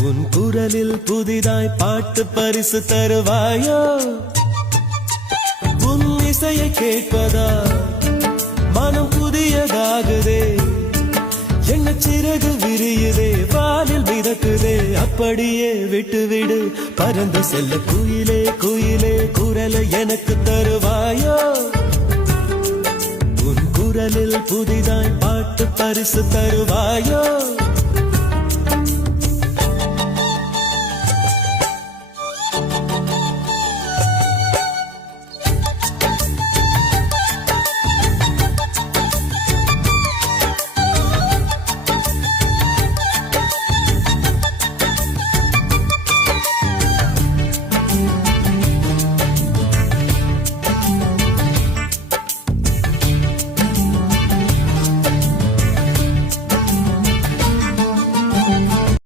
உன் குரலில் புதிதாய் பாட்டு பரிசு தருவாயோ உன் இசையை கேட்பதா மனம் புதியதாகுதே என்ன சிறகு விரியுதே வாலில் மிதக்குதே அப்படியே விட்டுவிடு பறந்து செல்ல குயிலே குயிலே குரலை எனக்கு தருவாயோ உன் குரலில் புதிதாய் பாட்டு பரிசு தருவாயோ